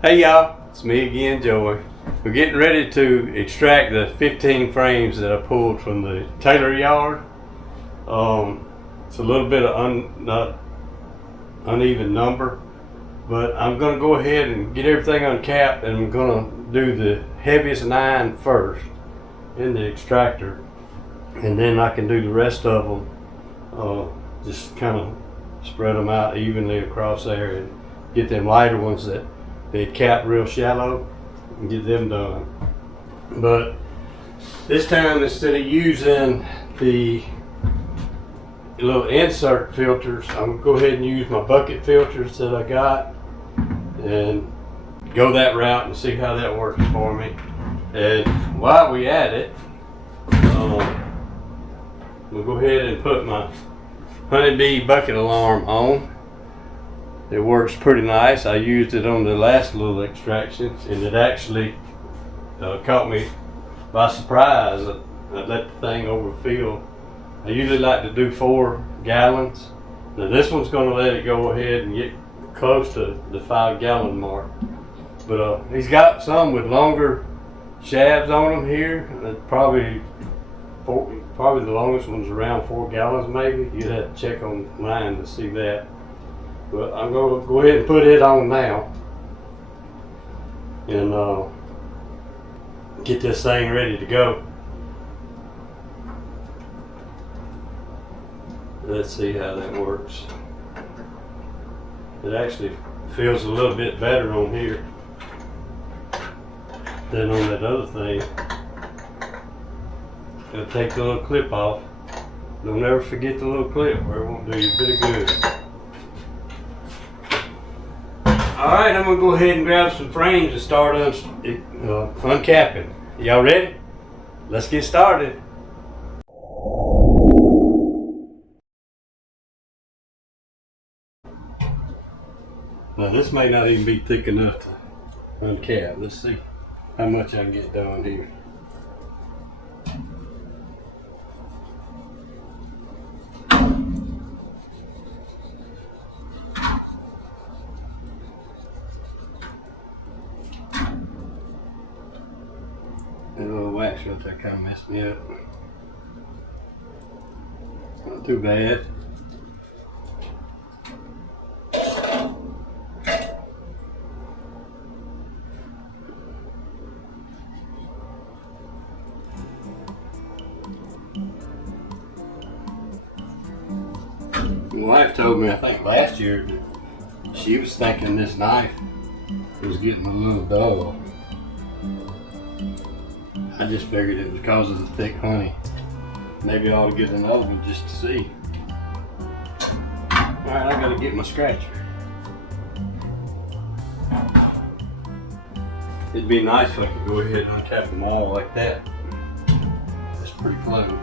Hey y'all, it's me again, Joey. We're getting ready to extract the 15 frames that I pulled from the tailor yard. It's a little bit of not uneven number, but I'm going to go ahead and get everything uncapped, and I'm going to do the heaviest 9 first in the extractor, and then I can do the rest of them, just kind of spread them out evenly across there and get them lighter ones that they cap real shallow and get them done. But this time, instead of using the little insert filters, I'm gonna go ahead and use my bucket filters that I got and go that route and see how that works for me. And while we at it, we'll go ahead and put my honeybee bucket alarm on. It works pretty nice. I used it on the last little extractions, and it actually caught me by surprise. I let the thing overfill. I usually like to do 4 gallons. Now this one's going to let it go ahead and get close to the 5-gallon mark. But he's got some with longer shafts on them here. Probably the longest one's around 4 gallons maybe. You'd have to check online to see that. But I'm going to go ahead and put it on now and get this thing ready to go. Let's see how that works. It actually feels a little bit better on here than on that other thing. Gotta take the little clip off. Don't ever forget the little clip, or it won't do you a bit of good. Alright, I'm going to go ahead and grab some frames and start uncapping. Y'all ready? Let's get started. Now this may not even be thick enough to uncap. Let's see how much I can get done here. A little wax right there kind of messed me up. Not too bad. My wife told me, I think last year, that she was thinking this knife was getting a little dull. I just figured it was because of the thick honey. Maybe I ought to get another one just to see. Alright, I gotta get my scratcher. It'd be nice if I could go ahead and untap them all like that. That's pretty close.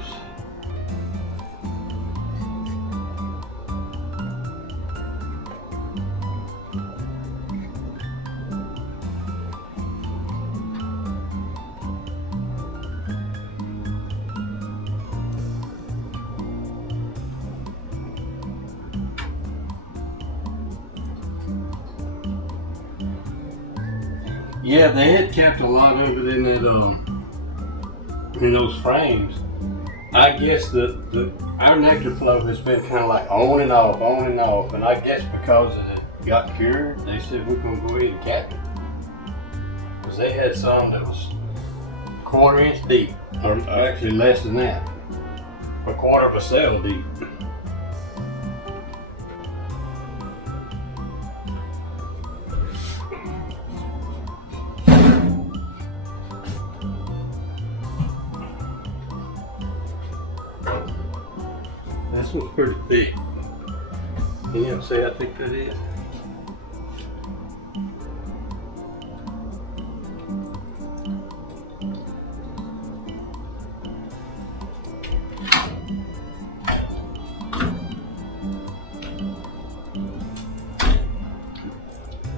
Yeah, they had kept a lot of it in that in those frames. I guess our nectar flow has been kind of like on and off, and I guess because it got cured, they said we're gonna go ahead and cap it. Because they had some that was 1/4 inch deep, or actually less than that, 1/4 of a cell deep. This one's pretty thick. Can you see how thick that is?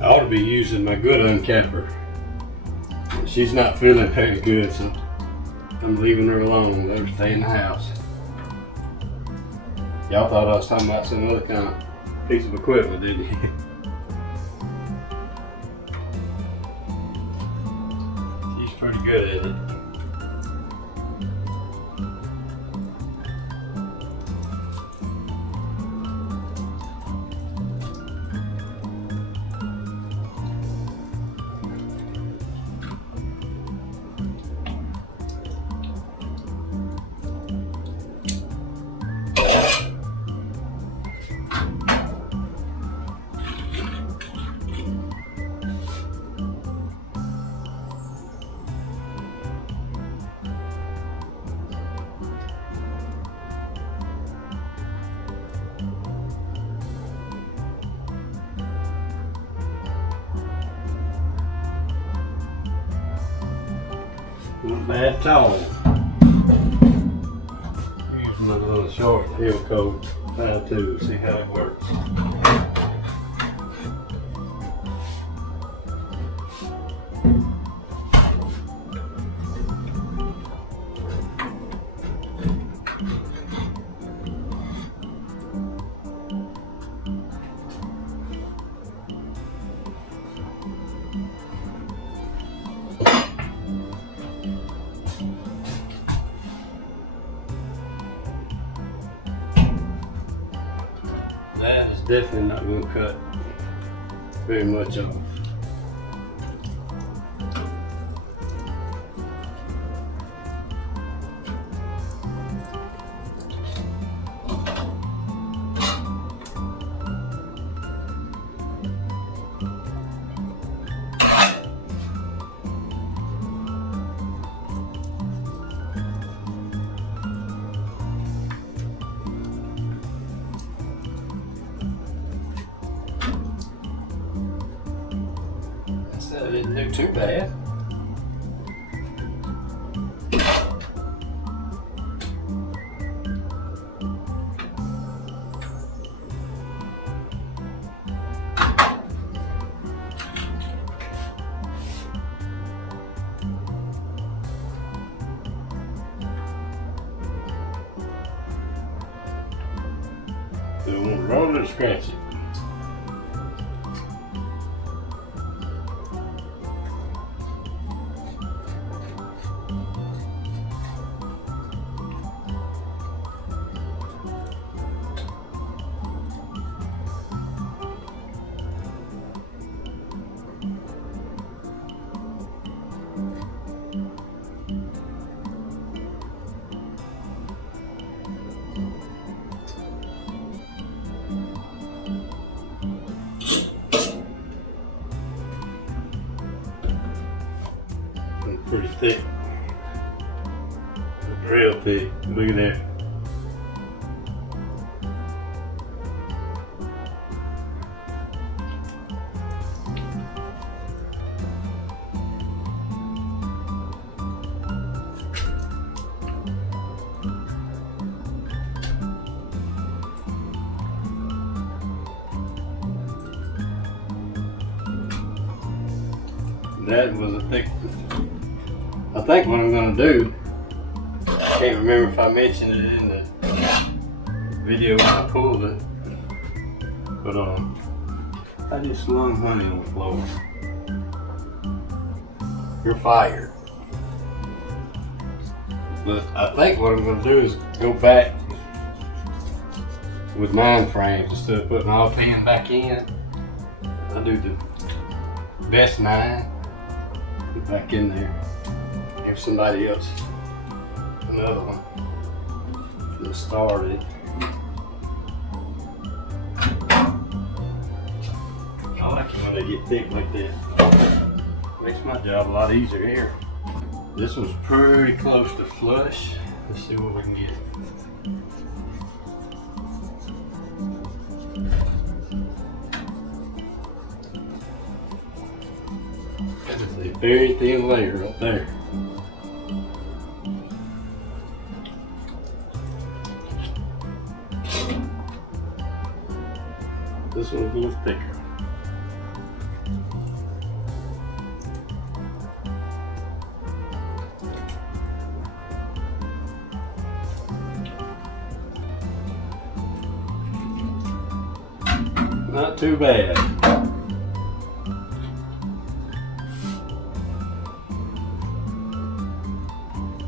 I ought to be using my good uncapper. She's not feeling very good, so I'm leaving her alone. Let her stay in the house. Y'all thought I was talking about some other kind of piece of equipment, didn't you? pretty good at it. Not bad at all. Here's my little short heel coat how to see how it works. That is definitely not going to cut very much off. That didn't do too bad. So I'm gonna roll it and scratch it. Pretty thick, real thick. Look at that. That was a thick one. I think what I'm going to do, I can't remember if I mentioned it in the video when I pulled it, but I just slung honey on the floor. You're fired. But I think what I'm going to do is go back with 9 frames instead of putting all 10 back in. I'll do the best 9, put back in there. Give somebody else another one to start it. I like it when they get thick like that. Makes my job a lot easier here. This one's pretty close to flush. Let's see what we can get. That is a very thin layer right there. This one's a little thicker. Not too bad.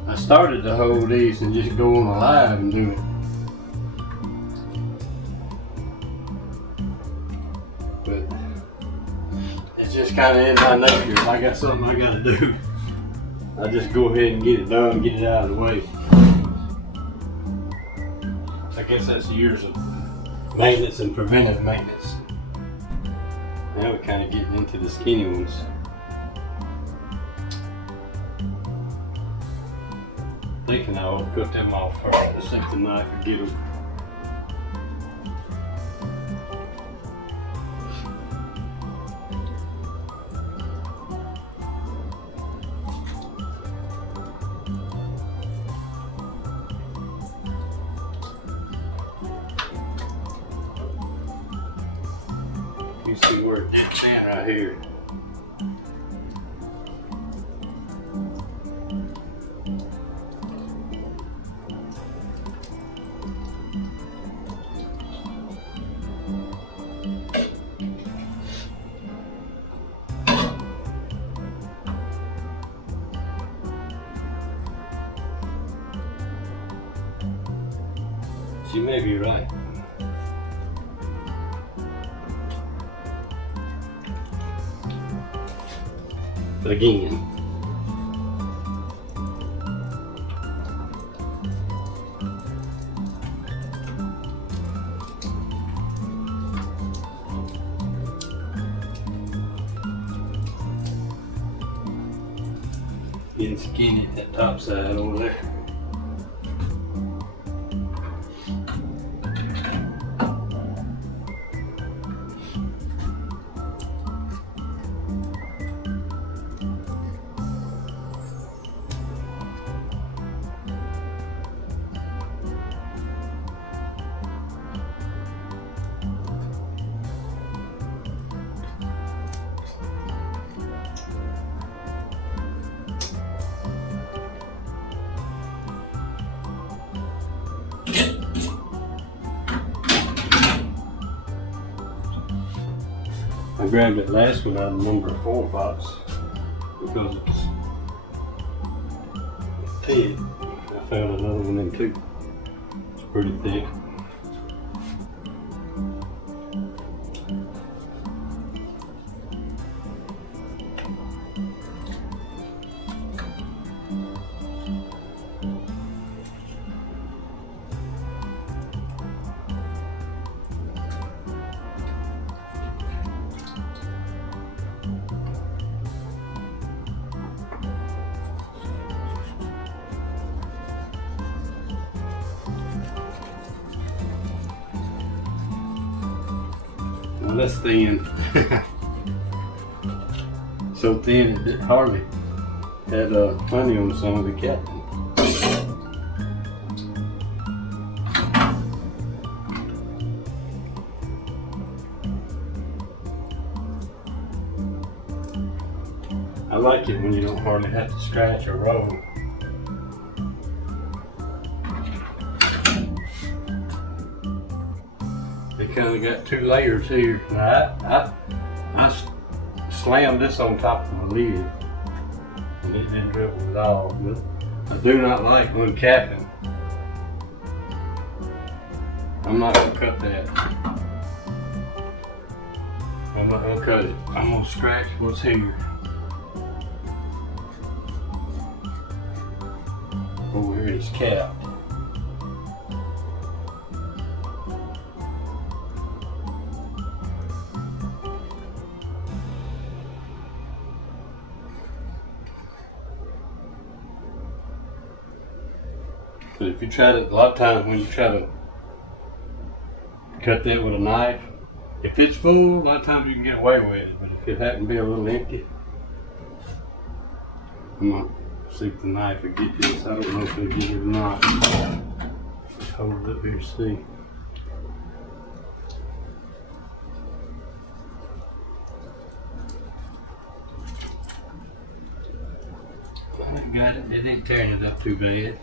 I started to hold these and just go on a live and do it. But it's just kind of in my nature. If I got something I got to do, I just go ahead and get it done, get it out of the way. I guess that's years of maintenance and preventive maintenance. Now we're kind of getting into the skinny ones. Thinking I'll cut them off first. Just take the knife and get them. You see where it's stand right here. She may be right. But again, getting skinny at that top side over there. I grabbed that last one out of number 4 box because it's thin. I found another one in 2. It's pretty thick. Well, that's thin. So thin it hardly had honey on some of the captain. I like it when you don't hardly have to scratch or roll. They kind of got 2 layers here. Now I slammed this on top of my lid and it didn't dribble at all. But I do not like uncapping. I'm not going to cut that. I'm not going to cut it. I'm going to scratch what's here. Over here is capped. But if you try to, a lot of times when you try to cut that with a knife, if it's full, a lot of times you can get away with it. But if it happens to be a little empty, I'm gonna see if the knife will get this. I don't know if it'll get it or not. Just hold it up here to see. I got it. It ain't tearing it up too bad.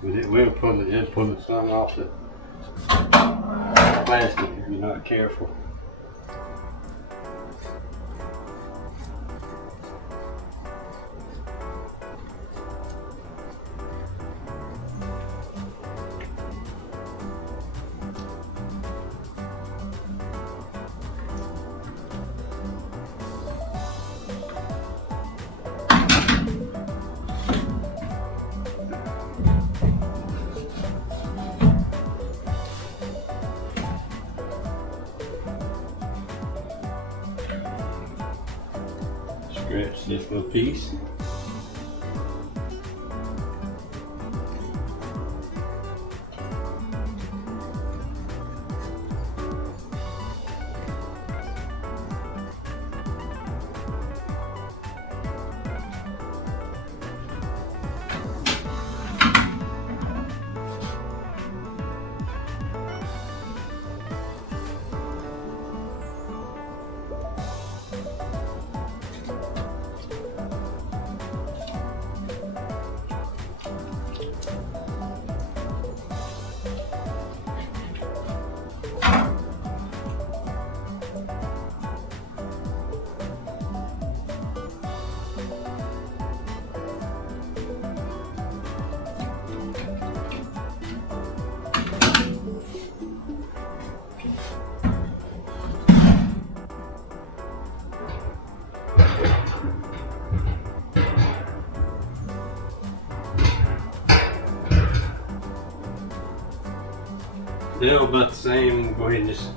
But it will pull it. It'll pull some off the plastic if you're not careful. Scratch this little piece. Still about the same. Go ahead and just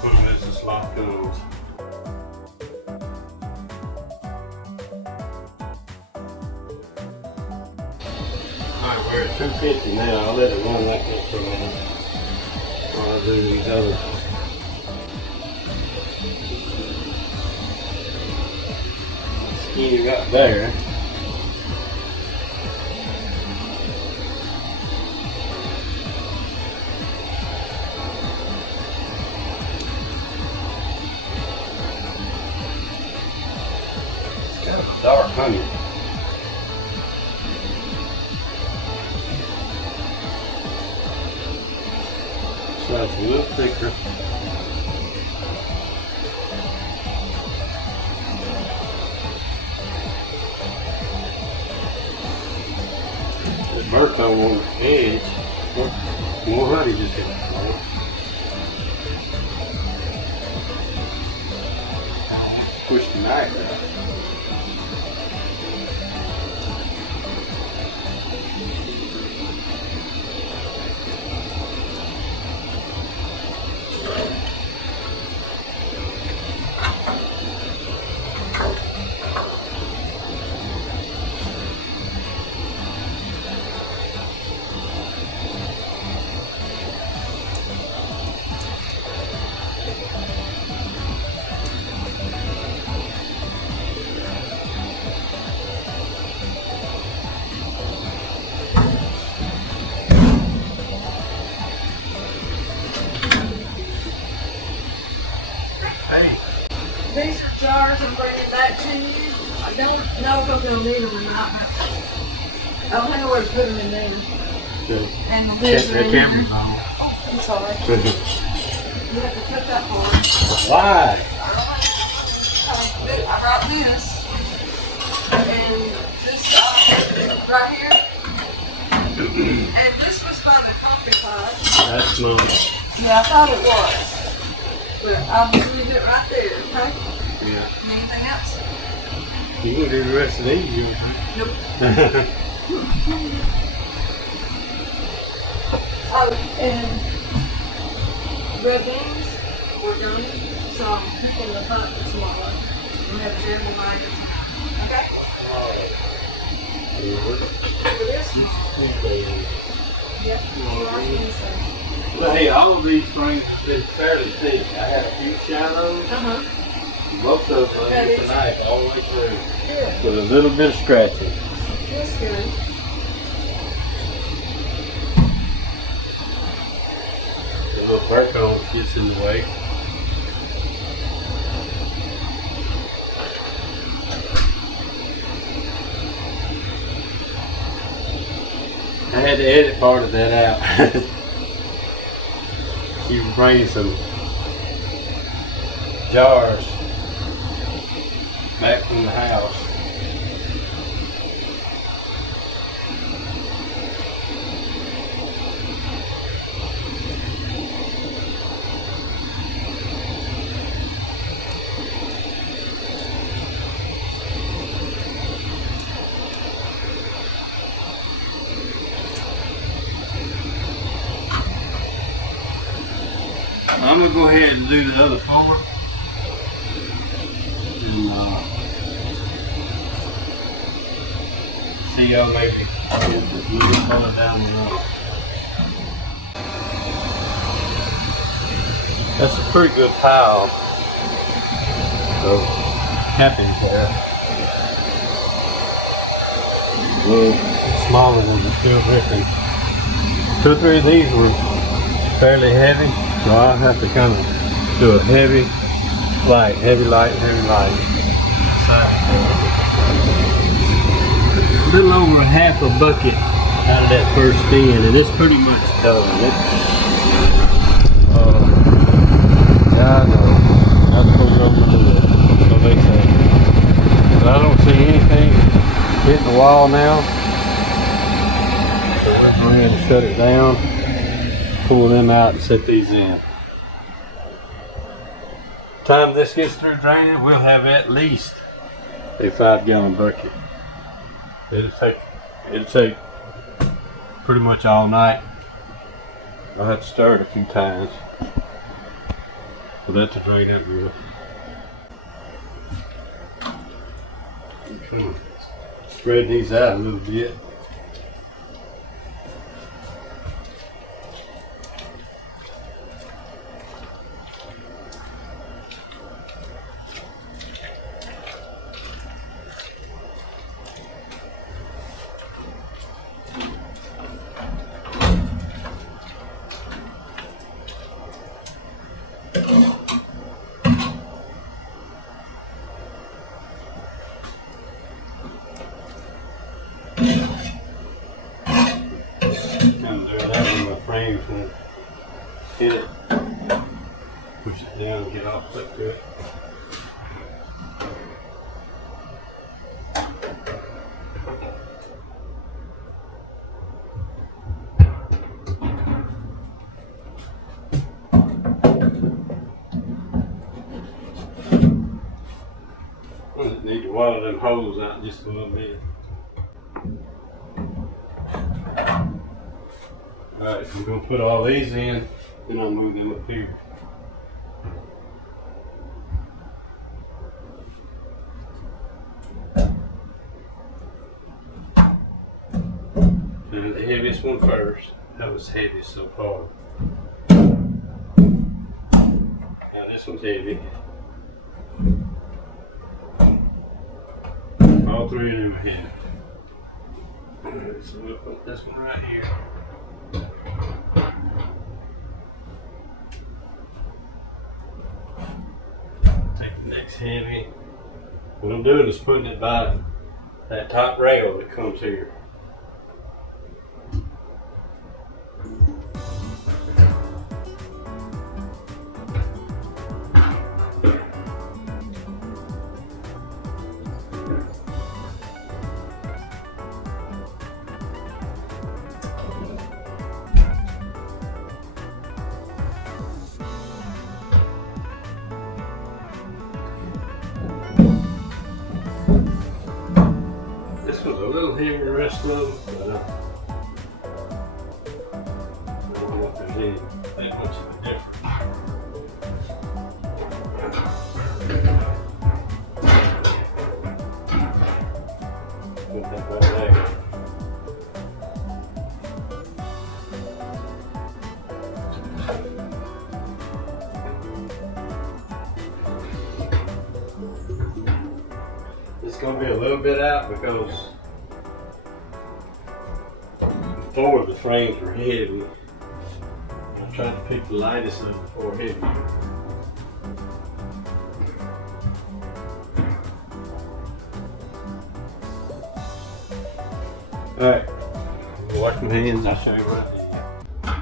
put it as the slot comes. Alright, we're at 250 now. I'll let it run like that for a minute while I do these other. Skin you got there. Dark honey. So it's a little thicker. The burnt on the edge. More honey just hit the floor. Push the knife out. These are jars I'm bringing back to you. I don't know if I'm going to need them or not. I don't think I would have put them in there. Good. And the lids are in there. Camera's on. Oh, I'm sorry. You have to put that for. Why? I brought this. And this right here. And this was by the coffee pot. That's nice. Yeah, I thought it was. But I'll just leave it right there, okay? Yeah. Anything else? You can do the rest of these, you think? Nope. Oh, and red beans, we're done. So I'm picking the pot for tomorrow. We have a general minor. Okay? For this one? Yep. Well, hey, all of these frames is fairly thick. I had a few shadows. Most of them That with is- the knife all the way through. Good. With a little bit of scratching. That's good. The little burnt cone gets in the way. I had to edit part of that out. You can bring some jars back from the house. I'm gonna go ahead and do the other four. And see y'all maybe get a little further down the road. That's a pretty good pile of cappings there. A little smaller ones are still dripping. 2 or 3 of these were fairly heavy, so I'll have to kind of do a heavy light, heavy light, heavy light. A little over a half a bucket out of that first stand, and it's pretty much done. Yeah, I know. Not supposed to overdo it, so they say. But I don't see anything hitting the wall now. So we'll go ahead and shut it down, pull them out, and set these in. Time this gets through draining, we'll have at least a 5-gallon bucket. It'll take pretty much all night. I'll have to stir it a few times for that to drain out real. Okay. Spread these out a little bit. Frames and hit it, push it down and get off quick to it. I just need to wall them holes out just a little bit. Alright, I'm going to put all these in, then I'll move them up here. And the heaviest one first. That was heaviest so far. Now this one's heavy. All 3 of them are heavy. Alright, so we'll put this one right here. Take the next heavy. What I'm doing is putting it by that top rail that comes here. This was a little heavier than the rest of them, but I don't know if there's any that much of a difference. Put that right there. It's going to be a little bit out because before the frames were heavy. I tried to pick the lightest of them before heavy. Alright, wash my hands, I'll show you what I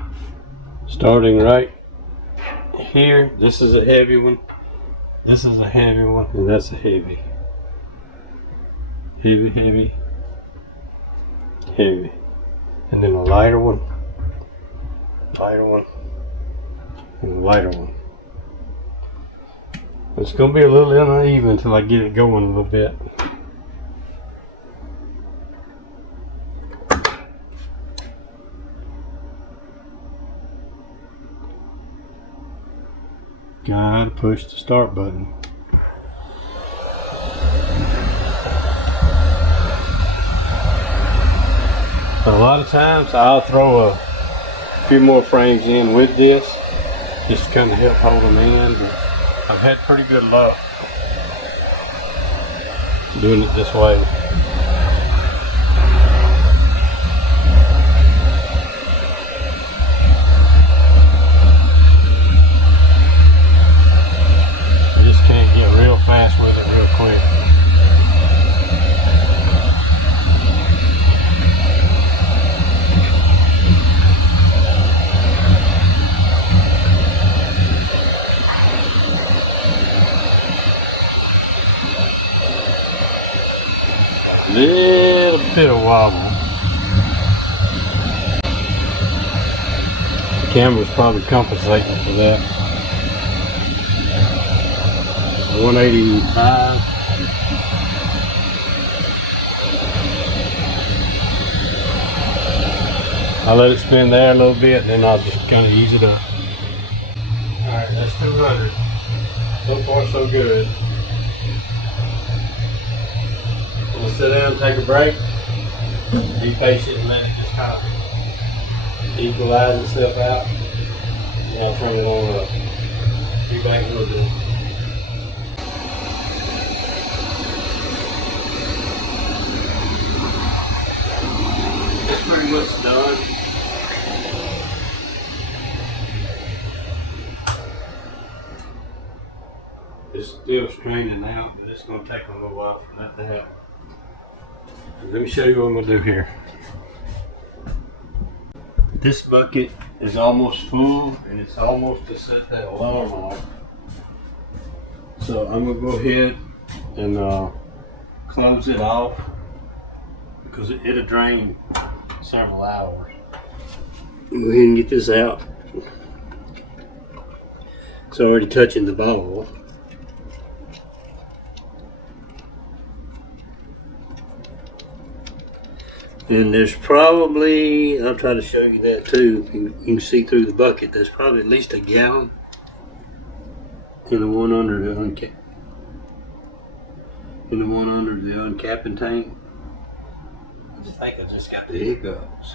did. Starting right here, this is a heavy one, this is a heavy one, and that's a heavy. Heavy, heavy, heavy. And then a lighter one, and a lighter one. It's going to be a little uneven until I get it going a little bit. Gotta push the start button. But a lot of times I'll throw a few more frames in with this just to kind of help hold them in. But I've had pretty good luck doing it this way. You just can't get real fast with it real quick. Little bit of wobble. The camera's probably compensating for that. 185. I'll let it spin there a little bit, then I'll just kind of ease it up. Alright, that's 200. So far, so good. We'll sit down, take a break, be patient, and let it just kind of equalize itself out. And I'll turn it on up. Be back in a little bit. That's pretty much done. It's still straining out, but it's going to take a little while for that to happen. Let me show you what I'm going to do here. This bucket is almost full and it's almost to set that alarm off. So I'm going to go ahead and close it off because it'll drain several hours. Go ahead and get this out. It's already touching the ball. And there's probably, I'll try to show you that too. You can see through the bucket. There's probably at least a gallon in the one under the uncapping tank. I just think I just got the hiccups.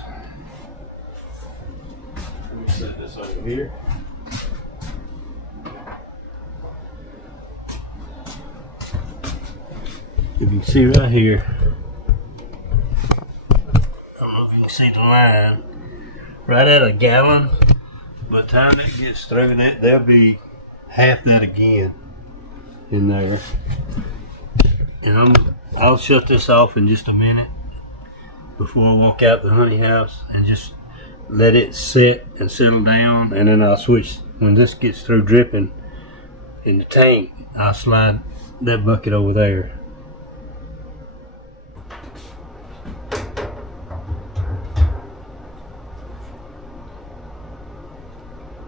Let me set this over here. You can see right here. See the line right at a gallon. By the time it gets through that, there'll be half that again in there. And I'll shut this off in just a minute before I walk out the honey house and just let it sit and settle down, and then I'll switch. When this gets through dripping in the tank, I'll slide that bucket over there.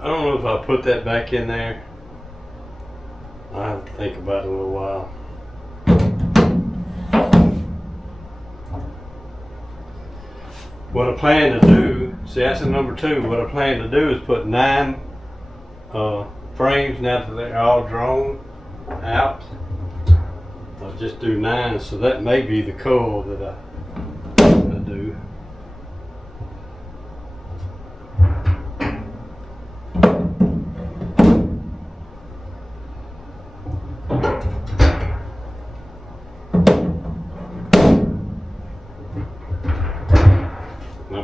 I don't know if I'll put that back in there. I'll have to think about it a little while. What I plan to do, see that's the number 2. What I plan to do is put 9 frames now that they're all drawn out. I'll just do 9, so that may be the coil that I do.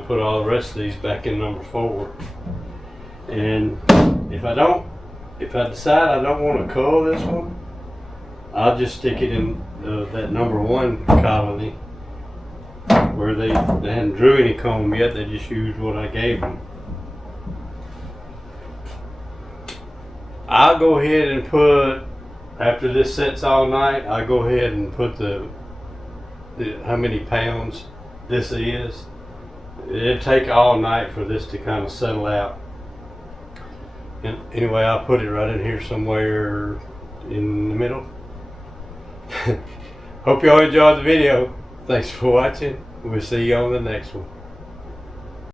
Put all the rest of these back in number 4, and if I decide I don't want to coil this one, I'll just stick it in that number 1 colony where they hadn't drew any comb yet. They just used what I gave them. I'll go ahead and put, after this sets all night, I'll go ahead and put the how many pounds this is. It'll take all night for this to kind of settle out. And anyway, I'll put it right in here somewhere in the middle. Hope you all enjoyed the video. Thanks for watching. We'll see you on the next one.